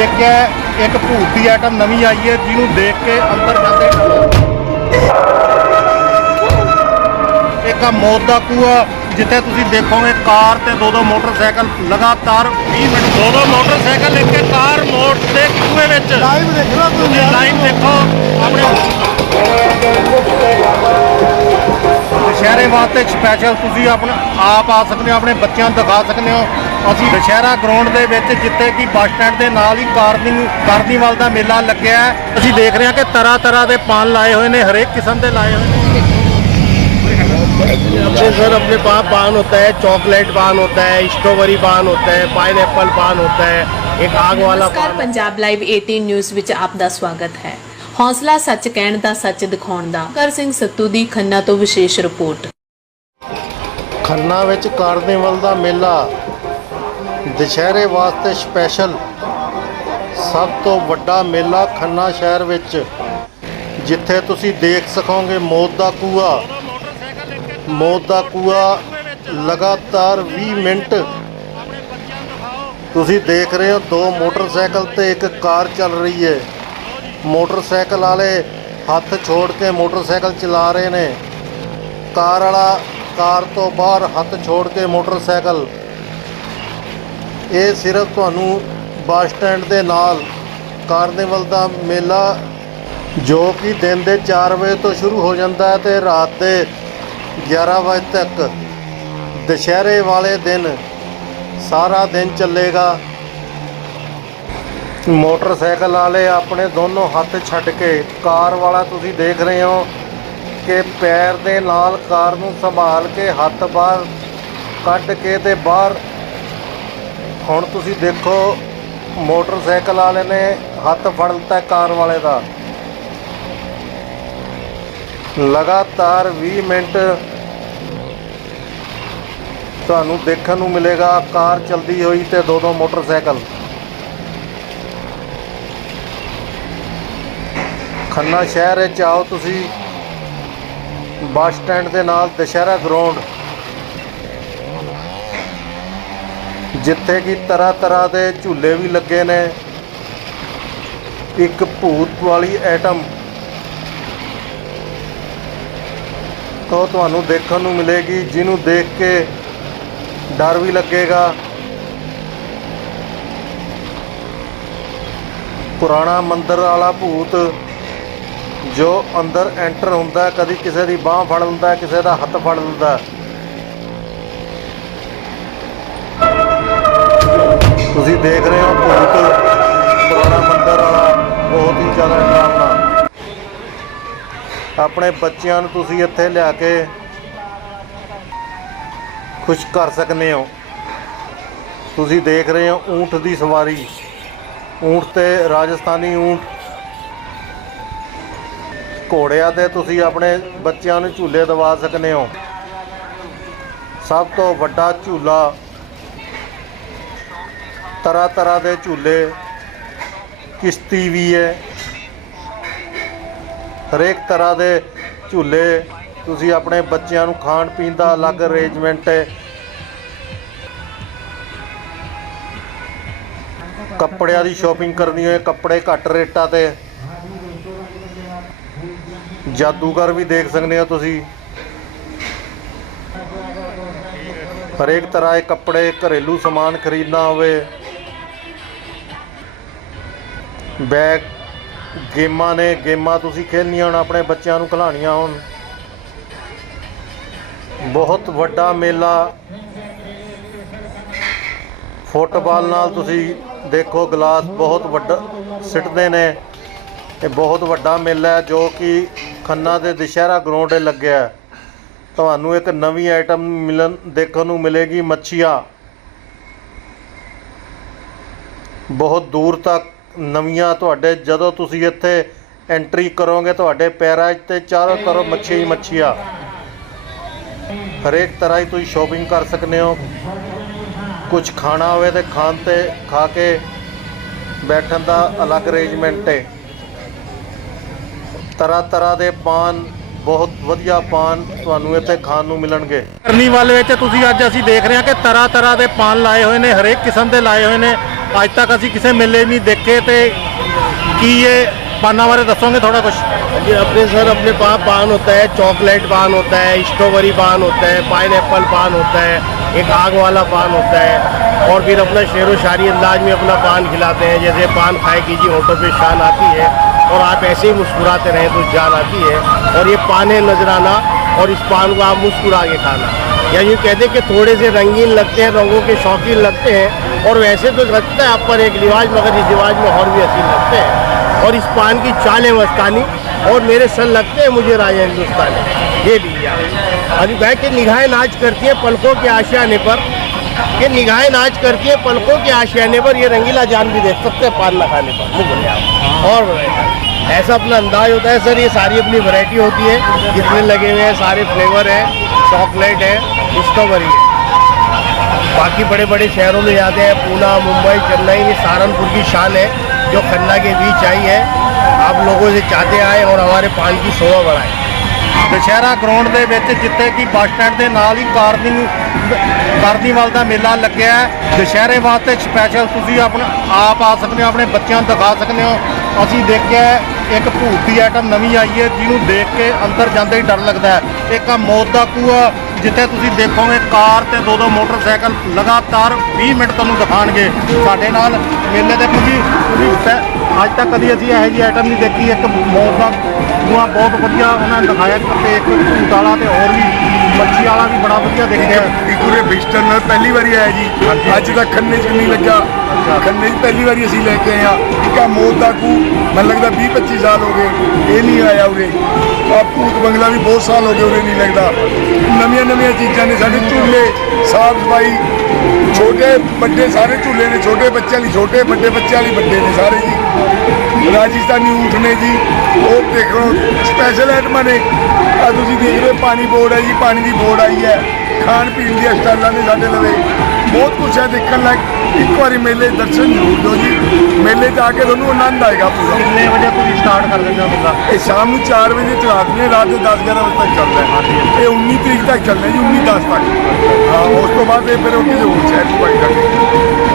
ਦੇਖਿਆ ਇੱਕ ਭੂਤ ਦੀ ਆਈਟਮ ਨਵੀਂ ਆਈ ਹੈ ਜਿਹਨੂੰ ਦੇਖ ਕੇ ਅੰਦਰ ਜਾਂਦੇ ਇੱਕ ਆ ਮੌਤ ਦਾ ਕੂਆ ਜਿੱਥੇ ਤੁਸੀਂ ਦੇਖੋਗੇ ਕਾਰ ਤੇ ਦੋ ਦੋ ਮੋਟਰਸਾਈਕਲ ਲਗਾਤਾਰ 20 ਮਿੰਟ ਦੋ ਦੋ ਮੋਟਰਸਾਈਕਲ ਇੱਕ ਕਾਰ ਮੋੜ ਦੇ ਕੂਏ ਵਿੱਚ। ਲਾਈਵ ਦੇਖਣਾ ਤੁਸੀਂ ਲਾਈਨ ਦੇਖੋ ਆਪਣੇ ਦੁਸ਼ਹਿਰੇ ਵਾਸਤੇ ਸਪੈਸ਼ਲ ਤੁਸੀਂ ਆਪਣਾ ਆਪ ਆ ਸਕਦੇ ਹੋ ਆਪਣੇ ਬੱਚਿਆਂ ਨੂੰ ਦਿਖਾ ਸਕਦੇ ਹੋ। ਅਸੀਂ ਦੁਸ਼ਹਿਰਾ ਗਰਾਊਂਡ ਦੇ ਵਿੱਚ ਜਿੱਥੇ ਕਿ ਬੱਸ ਸਟੈਂਡ ਦੇ ਨਾਲ ਹੀ ਕਾਰਨੀ ਕਾਰਨੀਵਲ ਦਾ ਮੇਲਾ ਲੱਗਿਆ ਹੈ ਅਸੀਂ ਦੇਖ ਰਹੇ ਹਾਂ ਕਿ ਤਰ੍ਹਾਂ ਤਰ੍ਹਾਂ ਦੇ ਪਾਨ ਲਾਏ ਹੋਏ ਨੇ ਹਰੇਕ ਕਿਸਮ ਦੇ ਲਾਏ ਹੋਏ ਨੇ अपने सर अपने पास पान होता है चॉकलेट पान होता है स्ट्रॉबेरी पान होता है पाइन एप्पल पान होता है एक आग वाला ਨਮਸਕਾਰ पान ਪੰਜਾਬ ਲਾਈਵ 18 ਨਿਊਜ਼ ਵਿੱਚ ਆਪ ਦਾ ਸਵਾਗਤ ਹੈ ਹੌਸਲਾ ਸੱਚ ਕਹਿਣ ਦਾ ਸੱਚ ਦਿਖਾਉਣ ਦਾ ਕਰ ਸਿੰਘ ਸੱਤੂ ਦੀ ਖੰਨਾ ਤੋਂ ਵਿਸ਼ੇਸ਼ ਰਿਪੋਰਟ ਖੰਨਾ ਵਿੱਚ ਕਾਰਨੀਵਲ ਦਾ ਮੇਲਾ ਦੁਸ਼ਹਿਰੇ ਵਾਸਤੇ ਸਪੈਸ਼ਲ ਸਭ ਤੋਂ ਵੱਡਾ ਮੇਲਾ ਖੰਨਾ ਸ਼ਹਿਰ ਵਿੱਚ, ਜਿੱਥੇ ਤੁਸੀਂ ਦੇਖ ਸਕੋਗੇ ਮੌਤ ਦਾ ਕੂਆ। ਮੌਤ ਦਾ ਕੂਆ ਲਗਾਤਾਰ 20 ਮਿੰਟ। ਤੁਸੀਂ ਦੇਖ ਰਹੇ ਹੋ ਦੋ ਮੋਟਰਸਾਈਕਲ ਤੇ ਇੱਕ ਕਾਰ ਚੱਲ ਰਹੀ ਹੈ ਮੋਟਰਸਾਈਕਲ ਵਾਲੇ ਹੱਥ ਛੋੜ ਕੇ ਮੋਟਰਸਾਈਕਲ ਚਲਾ ਰਹੇ ਨੇ। ਕਾਰ ਵਾਲਾ ਕਾਰ ਤੋਂ ਬਾਹਰ ਹੱਥ ਛੋੜ ਕੇ ਮੋਟਰਸਾਈਕਲ ਇਹ ਸਿਰਫ ਤੁਹਾਨੂੰ ਬੱਸ ਸਟੈਂਡ ਦੇ ਨਾਲ ਕਾਰਨੀਵਲ ਦਾ ਮੇਲਾ ਜੋ ਕਿ ਦਿਨ ਦੇ 4 ਵਜੇ ਤੋਂ ਸ਼ੁਰੂ ਹੋ ਜਾਂਦਾ ਹੈ ਤੇ ਰਾਤ ਦੇ 11 ਵਜੇ ਤੱਕ ਦੁਸ਼ਹਿਰੇ ਵਾਲੇ ਦਿਨ ਸਾਰਾ ਦਿਨ ਚੱਲੇਗਾ। ਮੋਟਰਸਾਈਕਲ ਵਾਲੇ ਆਪਣੇ ਦੋਨੋਂ ਹੱਥ ਛੱਡ ਕੇ ਕਾਰ ਵਾਲਾ ਤੁਸੀਂ ਦੇਖ ਰਹੇ ਹੋ ਕਿ ਪੈਰ ਦੇ ਨਾਲ ਕਾਰ ਨੂੰ ਸੰਭਾਲ ਕੇ ਹੱਥ ਬਾਹਰ ਕੱਢ ਕੇ ਤੇ ਬਾਹਰ ਹੁਣ ਤੁਸੀਂ ਦੇਖੋ, ਮੋਟਰਸਾਈਕਲ ਵਾਲੇ ਨੇ ਹੱਥ ਫੜ ਲਿੱਤਾ ਕਾਰ ਵਾਲੇ ਦਾ। ਲਗਾਤਾਰ 20 ਮਿੰਟ ਤੁਹਾਨੂੰ ਦੇਖਣ ਨੂੰ ਮਿਲੇਗਾ, ਕਾਰ ਚਲਦੀ ਹੋਈ ਤੇ ਦੋ ਦੋ ਮੋਟਰਸਾਈਕਲ। ਖੰਨਾ ਸ਼ਹਿਰ ਵਿੱਚ ਆਓ ਤੁਸੀਂ, ਬੱਸ ਸਟੈਂਡ ਦੇ ਨਾਲ ਦੁਸ਼ਹਿਰਾ ਗਰਾਊਂਡ। ਜਿੱਥੇ ਕਿ ਤਰ੍ਹਾਂ ਤਰ੍ਹਾਂ ਦੇ ਝੂਲੇ ਵੀ ਲੱਗੇ ਨੇ। ਇੱਕ ਭੂਤ ਵਾਲੀ ਆਈਟਮ ਤੋਂ ਤੁਹਾਨੂੰ ਦੇਖਣ ਨੂੰ ਮਿਲੇਗੀ, ਜਿਹਨੂੰ ਦੇਖ ਕੇ ਡਰ ਵੀ ਲੱਗੇਗਾ। ਪੁਰਾਣਾ ਮੰਦਰ ਵਾਲਾ ਭੂਤ ਜੋ ਅੰਦਰ ਐਂਟਰ ਹੁੰਦਾ, ਕਦੀ ਕਿਸੇ ਦੀ ਬਾਹ ਫੜ ਲੈਂਦਾ, ਕਿਸੇ ਦਾ ਹੱਥ ਫੜ ਲੈਂਦਾ। ਤੁਸੀਂ ਦੇਖ ਰਹੇ ਹੋ ਭੂਤ ਪੁਰਾਣਾ ਮੰਦਿਰ ਵਾਲਾ ਬਹੁਤ ਹੀ ਜ਼ਿਆਦਾ ਡਰਾਵਨਾ ਆਪਣੇ ਬੱਚਿਆਂ ਨੂੰ ਤੁਸੀਂ ਇੱਥੇ ਲਿਆ ਕੇ ਖੁਸ਼ ਕਰ ਸਕਦੇ ਹੋ। ਤੁਸੀਂ ਦੇਖ ਰਹੇ ਹੋ ਊਂਠ ਦੀ ਸਵਾਰੀ। ਊਂਠ ਤੇ ਰਾਜਸਥਾਨੀ ਊਂਠ। ਘੋੜਿਆਂ ਤੇ ਤੁਸੀਂ ਆਪਣੇ ਬੱਚਿਆਂ ਨੂੰ ਝੂਲੇ ਦਵਾ ਸਕਦੇ ਹੋ। ਸਭ ਤੋਂ ਵੱਡਾ ਝੂਲਾ ਤਰ੍ਹਾਂ ਤਰ੍ਹਾਂ ਦੇ ਝੂਲੇ, ਕਿਸ਼ਤੀ ਵੀ ਹੈ। ਹਰੇਕ ਤਰ੍ਹਾਂ ਦੇ ਝੂਲੇ ਤੁਸੀਂ ਆਪਣੇ ਬੱਚਿਆਂ ਨੂੰ ਖਾਣ ਪੀਣ ਦਾ ਅਲੱਗ ਅਰੇਂਜਮੈਂਟ ਹੈ। ਕੱਪੜਿਆਂ ਦੀ ਸ਼ਾਪਿੰਗ ਕਰਨੀ ਹੋਏ, ਕੱਪੜੇ ਘੱਟ ਰੇਟਾਂ ਤੇ। ਜਾਦੂਗਰ ਵੀ ਦੇਖ ਸਕਦੇ ਹੋ ਤੁਸੀਂ। ਹਰੇਕ ਤਰ੍ਹਾਂ ਦੇ ਕੱਪੜੇ, ਘਰੇਲੂ ਸਮਾਨ ਖਰੀਦਣਾ ਹੋਵੇ। ਬੈਕ ਗੇਮਾਂ ਨੇ, ਗੇਮਾਂ ਤੁਸੀਂ ਖੇਲਣੀਆਂ ਹੋਣ, ਆਪਣੇ ਬੱਚਿਆਂ ਨੂੰ ਖਿਲਾਉਣੀਆਂ ਹੋਣ। ਬਹੁਤ ਵੱਡਾ ਮੇਲਾ। ਫੁੱਟਬਾਲ ਨਾਲ ਤੁਸੀਂ ਦੇਖੋ, ਗਲਾਸ ਬਹੁਤ ਵੱਡਾ ਸਿੱਟਦੇ ਨੇ। ਇਹ ਬਹੁਤ ਵੱਡਾ ਮੇਲਾ ਹੈ, ਜੋ ਕਿ ਖੰਨਾ ਦੇ ਦੁਸ਼ਹਿਰਾ ਗਰਾਊਂਡ 'ਤੇ ਲੱਗਿਆ ਤੁਹਾਨੂੰ ਇੱਕ ਨਵੀਂ ਆਈਟਮ ਮਿਲਣ, ਦੇਖਣ ਨੂੰ ਮਿਲੇਗੀ, ਮੱਛੀਆਂ। ਬਹੁਤ ਦੂਰ ਤੱਕ ਨਵੀਆਂ ਤੁਹਾਡੇ, ਜਦੋਂ ਤੁਸੀਂ ਇੱਥੇ ਐਂਟਰੀ ਕਰੋਗੇ ਤੁਹਾਡੇ ਪੈਰਾਂ 'ਚ ਤੇ ਚਾਰੋਂ ਤਰਫ ਮੱਛੀ ਹੀ ਮੱਛੀਆਂ। ਹਰੇਕ ਤਰ੍ਹਾਂ ਹੀ ਤੁਸੀਂ ਸ਼ੋਪਿੰਗ ਕਰ ਸਕਦੇ ਹੋ। ਕੁਝ ਖਾਣਾ ਹੋਵੇ ਤੇ ਖਾਣ ਤੇ ਖਾ ਕੇ ਬੈਠਣ ਦਾ ਅਲੱਗ ਅਰੇਂਜਮੈਂਟ ਹੈ ਤਰ੍ਹਾਂ ਤਰ੍ਹਾਂ ਦੇ ਪਾਨ, ਬਹੁਤ ਵਧੀਆ ਪਾਨ ਤੁਹਾਨੂੰ ਇੱਥੇ ਖਾਣ ਨੂੰ ਮਿਲਣਗੇ। ਕਰਨੀਵਾਲ ਵਿੱਚ ਤੁਸੀਂ ਅੱਜ ਅਸੀਂ ਦੇਖ ਰਹੇ ਹਾਂ ਕਿ ਤਰ੍ਹਾਂ ਤਰ੍ਹਾਂ ਦੇ ਪਾਨ ਲਾਏ ਹੋਏ ਨੇ, ਹਰੇਕ ਕਿਸਮ ਦੇ ਲਾਏ ਹੋਏ ਨੇ। ਅੱਜ ਤੱਕ ਅਸੀਂ ਕਿਸੇ ਮੇਲੇ ਨਹੀਂ ਦੇਖੇ ਤੇ ਕੀ ਇਹ ਪਾਨਾਂ ਬਾਰੇ ਦੱਸੋਗੇ ਥੋੜਾ ਕੁਝ जी अपने सर अपने पास पान होता है चॉकलेट पान होता है स्ट्रॉबेरी पान होता है पाइन पान होता है एक आग वाला पान होता है और फिर अपना शेर व शायरी अंदाज में अपना पान खिलाते हैं जैसे पान खाए कीजिए होठों पे शान आती है और आप ऐसे ही मुस्कुराते रहें तो जान आती है और ये पान है नजराना और इस पान को आप मुस्कुरा के खाना या यूँ कहते कि थोड़े से रंगीन लगते हैं, रंगों के शौकीन लगते हैं, और वैसे तो लगता है आप पर एक रिवाज, मगर इस रिवाज में और भी हसीन लगते हैं। और इस पान की चाल है मस्तानी, और मेरे सर लगते हैं मुझे राजा हिंदुस्तानी। ये लीजिए अभी भाई की निगाहें नाच करती है पलकों के आशियाने पर ये निगाहें नाच करती है पलकों के आशियाने पर, ये रंगीला जान भी देख सकते हैं पान न खाने पर। आप। और ऐसा अपना अंदाज होता है सर ये सारी अपनी वैरायटी होती है जितने लगे हुए हैं सारे फ्लेवर है चॉकलेट है स्ट्रॉबेरी है बाकी बड़े बड़े शहरों में जाते हैं पूना मुंबई चेन्नई ये सहारनपुर की शान है जो खन्ना के बीच आई है आप लोगों से चाहते आए और हमारे पान की शोभा बढ़ाएं ਦੁਸ਼ਹਿਰਾ ਗਰਾਊਂਡ ਦੇ ਵਿੱਚ ਜਿੱਥੇ ਕਿ ਬੱਸ ਸਟੈਂਡ ਦੇ ਨਾਲ ਹੀ ਕਾਰਨੀ ਕਾਰਨੀਵਲ ਦਾ ਮੇਲਾ ਲੱਗਿਆ ਹੈ ਦੁਸ਼ਹਿਰੇ ਵਾਸਤੇ ਸਪੈਸ਼ਲ ਤੁਸੀਂ ਆਪਣਾ ਆਪ ਆ ਸਕਦੇ ਹੋ ਆਪਣੇ ਬੱਚਿਆਂ ਨੂੰ ਦਿਖਾ ਸਕਦੇ ਹੋ ਅਸੀਂ ਦੇਖਿਆ ਇੱਕ ਭੂਤ ਦੀ ਆਈਟਮ ਨਵੀਂ ਆਈ ਹੈ ਜਿਹਨੂੰ ਦੇਖ ਕੇ ਅੰਦਰ ਜਾਂਦੇ ਹੀ ਡਰ ਲੱਗਦਾ ਹੈ। ਇੱਕ ਆ ਮੌਤ ਦਾ ਕੂਆ ਜਿੱਥੇ ਤੁਸੀਂ ਦੇਖੋਗੇ ਕਾਰ ਤੇ ਦੋ ਦੋ ਮੋਟਰਸਾਈਕਲ ਲਗਾਤਾਰ 20 ਮਿੰਟ ਤੁਹਾਨੂੰ ਦਿਖਾਣਗੇ। ਸਾਡੇ ਨਾਲ ਮੇਲੇ ਦੇ ਸਪੈ- ਅੱਜ ਤੱਕ ਕਦੀ ਅਸੀਂ ਇਹੋ ਜਿਹੀ ਆਈਟਮ ਨਹੀਂ ਦੇਖੀ। ਇੱਕ ਮੌਤ ਦਾ ਕੂਆ ਬਹੁਤ ਵਧੀਆ ਉਹਨਾਂ ਨੇ ਦਿਖਾਇਆ। ਤੇ ਇੱਕ ਭੂਤ ਵਾਲਾ ਤੇ ਹੋਰ ਵੀ ਮੱਛੀ ਵਾਲਾ ਵੀ ਬੜਾ ਵਧੀਆ ਦੇਖਿਆ। ਪੂਰੇ ਵਿਜ਼ਟਰ ਨਾਲ ਪਹਿਲੀ ਵਾਰੀ ਆਇਆ ਜੀ। ਅੱਜ ਤੱਕ ਖੰਨੇ 'ਚ ਨਹੀਂ ਲੱਗਾ ਖੰਨੇ 'ਚ ਪਹਿਲੀ ਵਾਰੀ ਅਸੀਂ ਲੈ ਕੇ ਆਏ ਆ ਇੱਕ ਆ ਮੌਤ ਦਾ ਕੂ ਮੈਨੂੰ ਲੱਗਦਾ 20 25 ਸਾਲ ਹੋ ਗਏ, ਇਹ ਨਹੀਂ ਆਇਆ ਉਰੇ। ਆ ਭੂਤ ਬੰਗਲਾ ਵੀ ਬਹੁਤ ਸਾਲ ਹੋ ਗਏ ਉਰੇ ਨਹੀਂ ਲੱਗਦਾ। ਨਵੀਆਂ ਨਵੀਆਂ ਚੀਜ਼ਾਂ ਨੇ ਸਾਡੇ ਝੂਲੇ, ਸਾਫ਼ ਸਫ਼ਾਈ, ਛੋਟੇ ਵੱਡੇ ਸਾਰੇ ਝੂਲੇ ਨੇ, ਛੋਟੇ ਬੱਚਿਆਂ ਲਈ, ਛੋਟੇ ਵੱਡੇ ਬੱਚਿਆਂ ਲਈ ਵੱਡੇ ਨੇ ਸਾਰੇ ਜੀ। ਰਾਜਸਥਾਨੀ ਊਠ ਨੇ ਜੀ, ਉਹ ਦੇਖ ਲਓ ਸਪੈਸ਼ਲ ਆਈਟਮਾਂ ਨੇ। ਆ ਤੁਸੀਂ ਦੇਖ ਰਹੇ ਪਾਣੀ ਬੋਰਡ ਹੈ ਜੀ, ਪਾਣੀ ਦੀ ਬੋਰਡ ਆਈ ਹੈ। ਖਾਣ ਪੀਣ ਦੀਆਂ ਸਟਾਲਾਂ ਨੇ ਸਾਡੇ ਲਵੇ। ਬਹੁਤ ਕੁਛ ਹੈ ਦੇਖਣ ਲਾਇਕ। ਇੱਕ ਵਾਰੀ ਮੇਲੇ ਦਰਸ਼ਨ ਜ਼ਰੂਰ ਦਿਓ ਜੀ। ਮੇਲੇ 'ਚ ਆ ਕੇ ਤੁਹਾਨੂੰ ਆਨੰਦ ਆਏਗਾ ਪੂਰਾ। ਕਿੰਨੇ ਵਜੇ ਤੁਸੀਂ ਸਟਾਰਟ ਕਰ ਦਿੰਦੇ ਹੋ ਮੇਲਾ? ਇਹ ਸ਼ਾਮ ਨੂੰ 4 ਵਜੇ ਚਲਾ ਦਿੰਦੇ ਹਾਂ, ਰਾਤ ਦੇ 10 11 ਵਜੇ ਤੱਕ ਚੱਲਦਾ ਹੈ। ਇਹ 19 ਤਰੀਕ ਤੱਕ ਚੱਲਦਾ ਜੀ 19 10 ਤੱਕ। ਹਾਂ ਉਸ ਤੋਂ ਬਾਅਦ ਇਹ ਫਿਰ ਕਿਸੇ ਹੋਰ ਸ਼ਹਿਰ 'ਚ ਪਾਈ ਜਾਂਦੀ